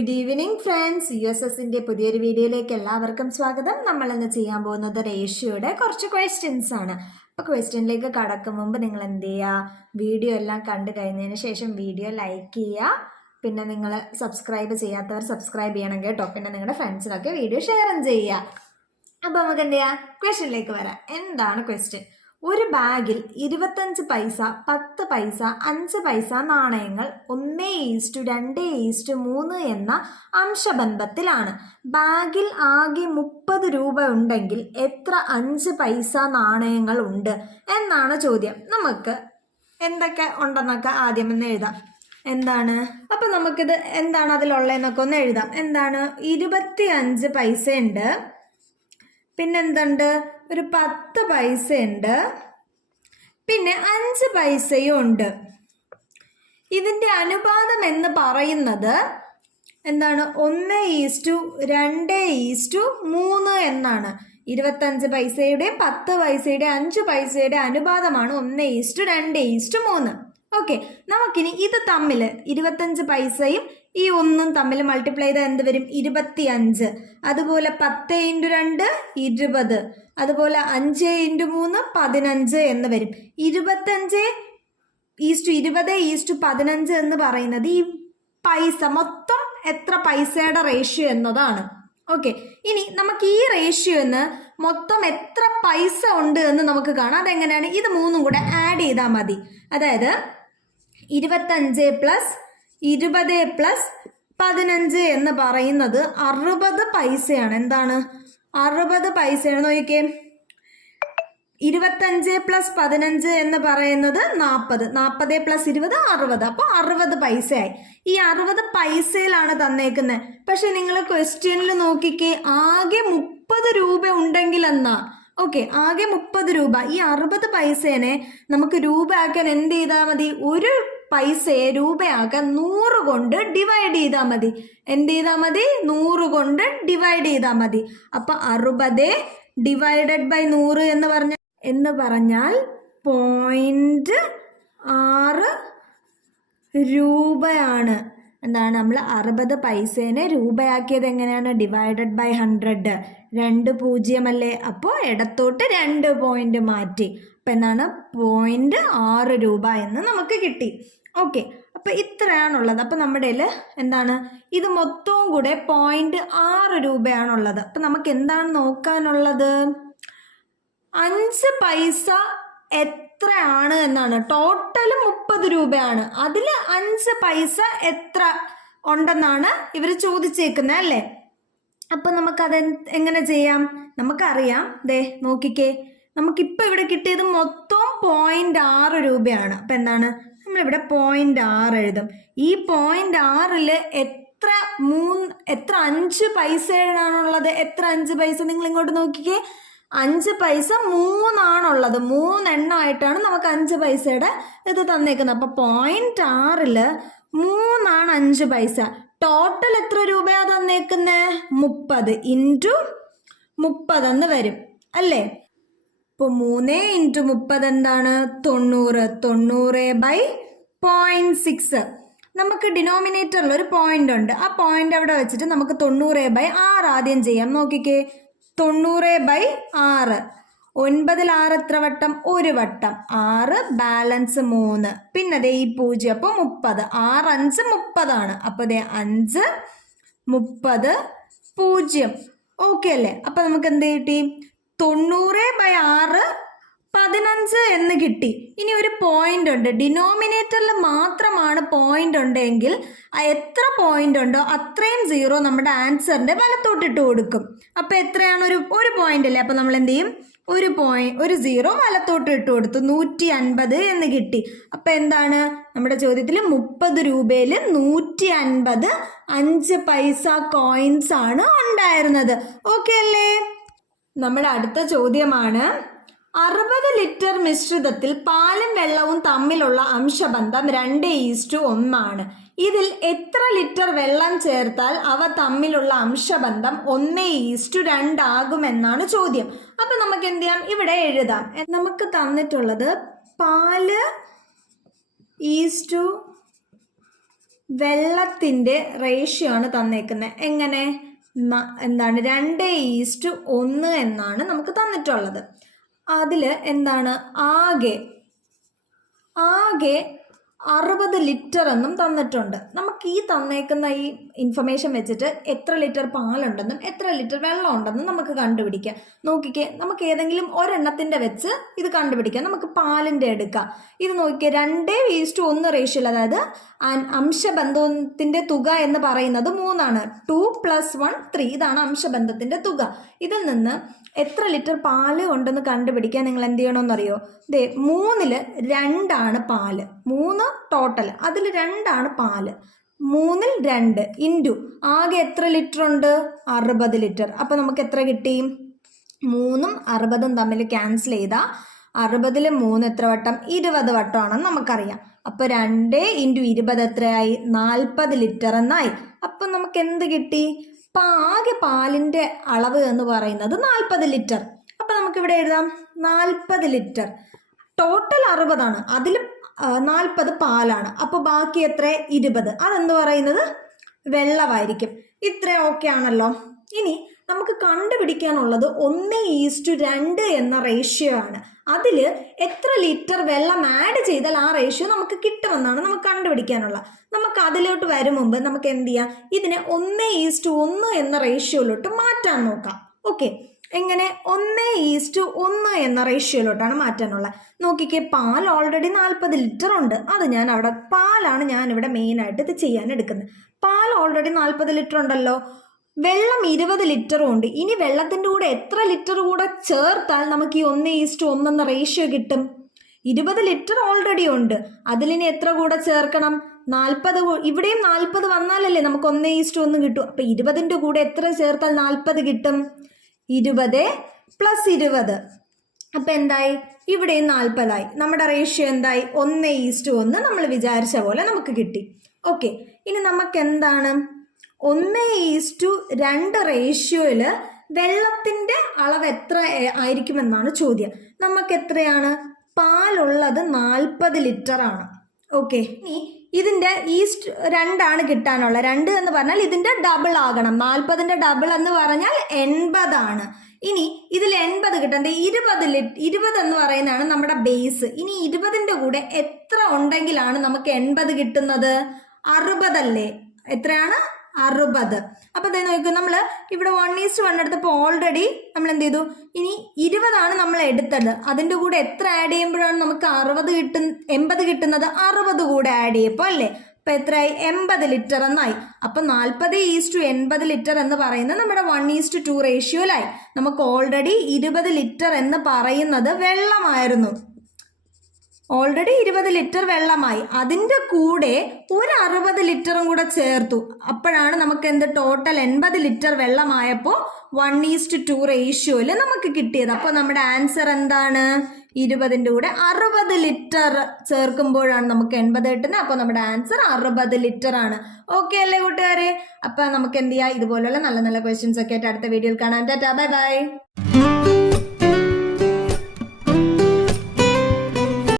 Good evening friends. USSന്റെ പുതിയൊരു വീഡിയോയിലേക്ക് എല്ലാവർക്കും സ്വാഗതം. നമ്മൾ ഇന്ന് ചെയ്യാൻ പോകുന്നത് റേഷ്യോയുടെ കുറച്ച് ക്വസ്റ്റ്യൻസ് ആണ്. അപ്പോൾ ക്വസ്റ്റ്യനിലേക്ക് കടക്കും മുമ്പ് നിങ്ങൾ എന്ത് ചെയ്യുക, വീഡിയോ എല്ലാം കണ്ടു കഴിഞ്ഞതിന് ശേഷം വീഡിയോ ലൈക്ക് ചെയ്യുക. പിന്നെ നിങ്ങൾ സബ്സ്ക്രൈബ് ചെയ്യാത്തവർ സബ്സ്ക്രൈബ് ചെയ്യണം കേട്ടോ. പിന്നെ നിങ്ങളുടെ ഫ്രണ്ട്സിനൊക്കെ വീഡിയോ ഷെയറും ചെയ്യുക. അപ്പോൾ നമുക്ക് എന്ത് ചെയ്യാം, ക്വസ്റ്റ്യനിലേക്ക് വരാം. എന്താണ് ക്വസ്റ്റ്യൻ? ഒരു ബാഗിൽ 25 പൈസ, 10 പൈസ, 5 പൈസ നാണയങ്ങൾ 1:2:3 എന്ന അംശബന്ധത്തിലാണ്. ബാഗിൽ ആകെ 30 രൂപ ഉണ്ടെങ്കിൽ എത്ര 5 പൈസ നാണയങ്ങൾ ഉണ്ട് എന്നാണ് ചോദ്യം. നമുക്ക് എന്തൊക്കെ ഉണ്ടെന്നൊക്കെ ആദ്യം ഒന്ന് എഴുതാം. എന്താണ് അപ്പം നമുക്കിത് എന്താണ് അതിലുള്ളതെന്നൊക്കെ ഒന്ന് എഴുതാം. എന്താണ്, 25 പൈസ ഉണ്ട്, പിന്നെന്തുണ്ട്, ഒരു 10 പൈസ ഉണ്ട്, പിന്നെ 5 പൈസയും ഉണ്ട്. ഇതിൻ്റെ അനുപാതം എന്ന് പറയുന്നത് എന്താണ്, 1:2:3 എന്നാണ്. 25 പൈസയുടെയും 10 പൈസയുടെയും 5 പൈസയുടെ അനുപാതമാണ് 1:2:3. ഓക്കെ, നമുക്കിനി ഇത് തമ്മിൽ 25 പൈസയും ഈ 1 തമ്മിൽ മൾട്ടിപ്ലൈ ചെയ്താൽ എന്ത് വരും, 25. അതുപോലെ 10 × 2 20, അതുപോലെ 5 × 3 15 എന്ന് വരും. 25:20:15 എന്ന് പറയുന്നത് ഈ പൈസ മൊത്തം എത്ര പൈസയുടെ റേഷ്യോ എന്നതാണ്. ഓക്കെ, ഇനി നമുക്ക് ഈ റേഷ്യോന്ന് മൊത്തം എത്ര പൈസ ഉണ്ട് എന്ന് നമുക്ക് കാണാം. അതെങ്ങനെയാണ്, ഇത് മൂന്നും കൂടെ ആഡ് ചെയ്താൽ മതി. അതായത് 25 + 20 + 15 എന്ന് പറയുന്നത് 60 പൈസയാണ്. എന്താണ്, 60 പൈസയാണ്. നോക്കിക്കേ, 25 + 15 എന്ന് പറയുന്നത് 40, 40 + 20 60, അപ്പോൾ 60 പൈസയായി. ഈ 60 പൈസയിലാണ് തന്നേക്കുന്നത്. പക്ഷെ നിങ്ങൾ ക്വസ്റ്റ്യനിൽ നോക്കിക്കേ, ആകെ 30 രൂപ ഉണ്ടെങ്കിൽ എന്നാ. ഓക്കെ, ആകെ 30 രൂപ. ഈ 60 പൈസേനെ നമുക്ക് രൂപ ആക്കാൻ എന്ത് ചെയ്താൽ മതി, ഒരു പൈസയെ രൂപയാക്കാൻ 100 കൊണ്ട് ഡിവൈഡ് ചെയ്താൽ മതി. എന്ത് ചെയ്താൽ മതി, 100 കൊണ്ട് ഡിവൈഡ് ചെയ്താൽ മതി. അപ്പം 60 ÷ 100 എന്ന് പറഞ്ഞാൽ 0.6 രൂപയാണ്. എന്താണ്, നമ്മൾ 60 പൈസേനെ രൂപയാക്കിയത് എങ്ങനെയാണ്, ÷ 100. 2 പൂജ്യമല്ലേ, അപ്പോൾ ഇടത്തോട്ട് 2 പോയിന്റ് മാറ്റി. അപ്പം എന്താണ്, 0.6 രൂപ എന്ന് നമുക്ക് കിട്ടി. ഓക്കെ, അപ്പം ഇത്രയാണുള്ളത്. അപ്പം നമ്മുടെ എന്താണ്, ഇത് മൊത്തവും കൂടെ 0.6 രൂപയാണുള്ളത്. അപ്പം നമുക്ക് എന്താണ് നോക്കാനുള്ളത്, 5 പൈസ എത്രയാണ് എന്നാണ്. ടോട്ടൽ 30 രൂപയാണ്, അതിൽ 5 പൈസ എത്ര ഉണ്ടെന്നാണ് ഇവർ ചോദിച്ചേക്കുന്നത് അല്ലേ. അപ്പം നമുക്കത് എങ്ങനെ ചെയ്യാം, നമുക്കറിയാം. ദേ നോക്കിക്കേ, നമുക്കിപ്പോൾ ഇവിടെ കിട്ടിയത് മൊത്തം 0.6 രൂപയാണ്. അപ്പം എന്താണ്, നമ്മളിവിടെ 0.6 എഴുതും. ഈ 0.6-ൽ എത്ര 5 പൈസയാണുള്ളത്, എത്ര 5 പൈസ, നിങ്ങൾ ഇങ്ങോട്ട് നോക്കിക്കേ. 5 പൈസ 3 ആണുള്ളത്, 3 എണ്ണമായിട്ടാണ് നമുക്ക് 5 പൈസയുടെ ഇത് തന്നേക്കുന്നത്. അപ്പോൾ 0.6-ൽ 3 ആണ് 5 പൈസ. ടോട്ടൽ എത്ര രൂപയാണ് തന്നേക്കുന്നത്, 30 × 30 എന്ന് വരും അല്ലേ. ഇപ്പോൾ 3 × 30 എന്താണ്, 90. 90/0.6. നമുക്ക് ഡിനോമിനേറ്ററിൽ ഒരു പോയിന്റ് ഉണ്ട്. ആ പോയിന്റ് അവിടെ വെച്ചിട്ട് നമുക്ക് 90/6 ആദ്യം ചെയ്യാം. നോക്കിക്കേ, 90/6. 9-ൽ 6 എത്ര വട്ടം, ഒരു വട്ടം. 6 ബാലൻസ് 3, പിന്നെ ദേ ഈ 0, അപ്പോൾ 30. 6 5 30 ആണ്. അപ്പോൾ ദേ 5 30 0. ഓക്കെ അല്ലേ. അപ്പം നമുക്ക് എന്ത് കിട്ടി, 90/6 15 എന്ന് കിട്ടി. ഇനി ഒരു പോയിന്റ് ഉണ്ട്, ഡിനോമിനേറ്ററിൽ മാത്രമാണ് പോയിന്റ് ഉണ്ടെങ്കിൽ എത്ര പോയിന്റ് ഉണ്ടോ അത്രയും 0 നമ്മുടെ ആൻസറിന്റെ വലത്തോട്ടിട്ട് കൊടുക്കും. അപ്പം എത്രയാണ്, ഒരു പോയിന്റ് അല്ലേ. അപ്പം നമ്മൾ എന്ത് ചെയ്യും, ഒരു 0 വലത്തോട്ട് ഇട്ട് കൊടുത്തു, 150 എന്ന് കിട്ടി. അപ്പം എന്താണ്, നമ്മുടെ ചോദ്യത്തിൽ 30 രൂപയിൽ 150 5 പൈസ കോയിൻസ് ആണ് ഉണ്ടായിരുന്നത്. ഓക്കെ അല്ലേ. നമ്മുടെ അടുത്ത ചോദ്യമാണ്, 60 ലിറ്റർ മിശ്രിതത്തിൽ പാലും വെള്ളവും തമ്മിലുള്ള അംശബന്ധം 2:1 ആണ്. ഇതിൽ എത്ര ലിറ്റർ വെള്ളം ചേർത്താൽ അവ തമ്മിലുള്ള അംശബന്ധം 1:2 ആകുമെന്നാണ് ചോദ്യം. അപ്പം നമുക്ക് എന്ത് ചെയ്യാം, ഇവിടെ എഴുതാം. നമുക്ക് തന്നിട്ടുള്ളത് പാല് വെള്ളത്തിൻ്റെ റേഷ്യോ ആണ് തന്നേക്കുന്നത്. എങ്ങനെ? എന്താണ് 2:1 എന്നാണ് നമുക്ക് തന്നിട്ടുള്ളത്. അതിൽ എന്താണ് ആകെ 60 ലിറ്റർ എന്നും തന്നിട്ടുണ്ട്. നമുക്ക് ഈ തന്നേക്കുന്ന ഈ ഇൻഫർമേഷൻ വെച്ചിട്ട് എത്ര ലിറ്റർ പാലുണ്ടെന്നും എത്ര ലിറ്റർ വെള്ളം ഉണ്ടെന്നും നമുക്ക് കണ്ടുപിടിക്കാം. നോക്കിക്കേ, നമുക്ക് ഏതെങ്കിലും ഒരെണ്ണത്തിൻ്റെ വെച്ച് ഇത് കണ്ടുപിടിക്കാം. നമുക്ക് പാലിൻ്റെ എടുക്കാം. ഇത് നോക്കിക്കേ, 2:1 റേഷ്യോയിൽ, അതായത് അംശബന്ധത്തിൻ്റെ തുക എന്ന് പറയുന്നത് 3 2 + 1 3. ഇതാണ് അംശബന്ധത്തിൻ്റെ തുക. ഇതിൽ നിന്ന് എത്ര ലിറ്റർ പാല് ഉണ്ടെന്ന് കണ്ടുപിടിക്കാൻ നിങ്ങൾ എന്ത് ചെയ്യണമെന്നറിയോ? 3ൽ 2 പാല്. 3 ടോട്ടൽ, അതിൽ 2 പാല്. 3ൽ 2 ഇൻറ്റു ആകെ എത്ര ലിറ്റർ ഉണ്ട്? 60 ലിറ്റർ. അപ്പം നമുക്ക് എത്ര കിട്ടി? 3ഉം 60ഉം തമ്മിൽ ക്യാൻസൽ ചെയ്താൽ 60ൽ 3 എത്ര വട്ടം? 20 വട്ടമാണെന്ന് നമുക്കറിയാം. അപ്പോൾ 2 × 20 എത്രയായി? 40 ലിറ്റർ എന്നായി. അപ്പം നമുക്ക് എന്ത് കിട്ടി? ആകെ പാലിൻ്റെ അളവ് എന്ന് പറയുന്നത് 40 ലിറ്റർ. അപ്പം നമുക്കിവിടെ എഴുതാം 40 ലിറ്റർ. ടോട്ടൽ 60 ആണ്, അതിൽ 40 പാലാണ്. അപ്പോൾ ബാക്കി എത്ര? 20. അതെന്ന് പറയുന്നത് വെള്ളമായിരിക്കും. ഇത്ര ഓക്കെ ആണല്ലോ. ഇനി നമുക്ക് കണ്ടുപിടിക്കാനുള്ളത് 1:2 എന്ന റേഷ്യോ ആണ്. അതിൽ എത്ര ലിറ്റർ വെള്ളം ആഡ് ചെയ്താൽ ആ റേഷ്യോ നമുക്ക് കിട്ടുമെന്നാണ് നമുക്ക് കണ്ടുപിടിക്കാനുള്ളത്. നമുക്ക് അതിലോട്ട് വരും മുമ്പ് നമുക്ക് എന്ത് ചെയ്യാം? ഇതിനെ 1:1 എന്ന റേഷ്യോയിലോട്ട് മാറ്റാൻ നോക്കാം. ഓക്കെ, എങ്ങനെ? 1:1 എന്ന റേഷ്യോയിലോട്ടാണ് മാറ്റാനുള്ളത്. നോക്കിക്കേ, പാൽ ഓൾറെഡി 40 ലിറ്റർ ഉണ്ട്. അത് പാലാണ് ഞാനിവിടെ മെയിനായിട്ട് ഇത് ചെയ്യാൻ എടുക്കുന്നത്. പാൽ ഓൾറെഡി 40 ലിറ്റർ ഉണ്ടല്ലോ. വെള്ളം 20 ലിറ്ററും ഉണ്ട്. ഇനി വെള്ളത്തിൻ്റെ കൂടെ എത്ര ലിറ്റർ കൂടെ ചേർത്താൽ നമുക്ക് ഈ 1:1 എന്ന റേഷ്യോ കിട്ടും? 20 ലിറ്റർ ഓൾറെഡി ഉണ്ട്. അതിലിനി എത്ര കൂടെ ചേർക്കണം? 40. ഇവിടെയും 40 വന്നാലല്ലേ നമുക്ക് 1:1 കിട്ടും. അപ്പം 20ൻ്റെ കൂടെ എത്ര ചേർത്താൽ 40 കിട്ടും? 20 + 20. അപ്പം എന്തായി? ഇവിടെയും 40 ആയി. നമ്മുടെ റേഷ്യോ എന്തായി? 1:1 നമ്മൾ വിചാരിച്ച പോലെ നമുക്ക് കിട്ടി. ഓക്കെ, ഇനി നമുക്ക് എന്താണ് 1:2 റേഷ്യോയിൽ വെള്ളത്തിൻ്റെ അളവ് എത്ര ആയിരിക്കുമെന്നാണ് ചോദ്യം. നമുക്ക് എത്രയാണ്? പാലുള്ളത് 40 ലിറ്റർ ആണ്. ഓക്കെ, ഇനി ഇതിൻ്റെ 2 കിട്ടാനുള്ളത്. 2 എന്ന് പറഞ്ഞാൽ ഇതിൻ്റെ ഡബിൾ ആകണം. 40ൻ്റെ ഡബിൾ എന്ന് പറഞ്ഞാൽ 80 ആണ്. ഇനി ഇതിൽ 80 കിട്ടാൻ 20 എന്ന് പറയുന്നതാണ് നമ്മുടെ ബേസ്. ഇനി 20ൻ്റെ കൂടെ എത്ര ഉണ്ടെങ്കിലാണ് നമുക്ക് 80 കിട്ടുന്നത്? 60 അല്ലേ? എത്രയാണ്? 60. അപ്പോൾ അതേ നോക്കൂ, നമ്മൾ ഇവിടെ 1:1 എടുത്തപ്പോൾ ഓൾറെഡി നമ്മൾ എന്ത് ചെയ്തു? ഇനി 20 നമ്മൾ എടുത്തത്. അതിൻ്റെ കൂടെ എത്ര ആഡ് ചെയ്യുമ്പോഴാണ് നമുക്ക് 80 കിട്ടുന്നത്? 60 കൂടെ ആഡ് ചെയ്യപ്പോൾ അല്ലേ? അപ്പോൾ എത്രയായി? 80 ലിറ്റർ എന്നായി. അപ്പം 40:80 ലിറ്റർ എന്ന് പറയുന്നത് നമ്മുടെ 1:2 റേഷ്യോയിലായി. നമുക്ക് ഓൾറെഡി 20 ലിറ്റർ എന്ന് പറയുന്നത് വെള്ളമായിരുന്നു. ഓൾറെഡി 20 ലിറ്റർ വെള്ളമായി. അതിൻ്റെ കൂടെ ഒരു 60 ലിറ്ററും കൂടെ ചേർത്തു. അപ്പോഴാണ് നമുക്ക് എന്ത്? ടോട്ടൽ 80 ലിറ്റർ വെള്ളമായപ്പോൾ 1:2 റേഷ്യോയിൽ നമുക്ക് കിട്ടിയത്. അപ്പോൾ നമ്മുടെ ആൻസർ എന്താണ്? 20ൻ്റെ കൂടെ 60 ലിറ്റർ ചേർക്കുമ്പോഴാണ് നമുക്ക് 80 കിട്ടുന്നത്. അപ്പോൾ നമ്മുടെ ആൻസർ 60 ലിറ്റർ ആണ്. ഓക്കെ അല്ലേ കൂട്ടുകാരെ? അപ്പോൾ നമുക്ക് എന്ത് ചെയ്യാം? ഇതുപോലുള്ള നല്ല നല്ല ക്വസ്റ്റ്യൻസ് ഒക്കെ ആയിട്ട് അടുത്ത വീഡിയോയിൽ കാണാം. Tata, bye bye.